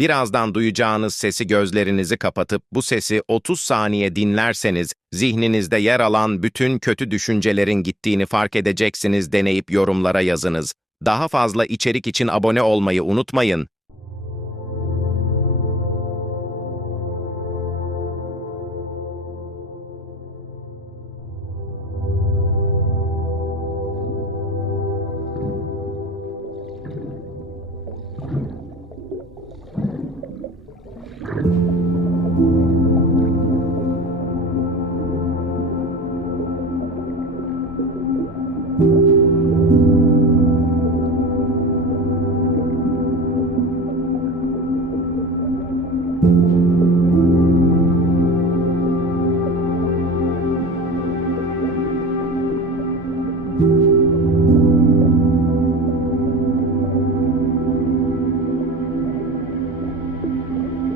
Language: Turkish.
Birazdan duyacağınız sesi gözlerinizi kapatıp bu sesi 30 saniye dinlerseniz zihninizde yer alan bütün kötü düşüncelerin gittiğini fark edeceksiniz deneyip yorumlara yazınız. Daha fazla içerik için abone olmayı unutmayın.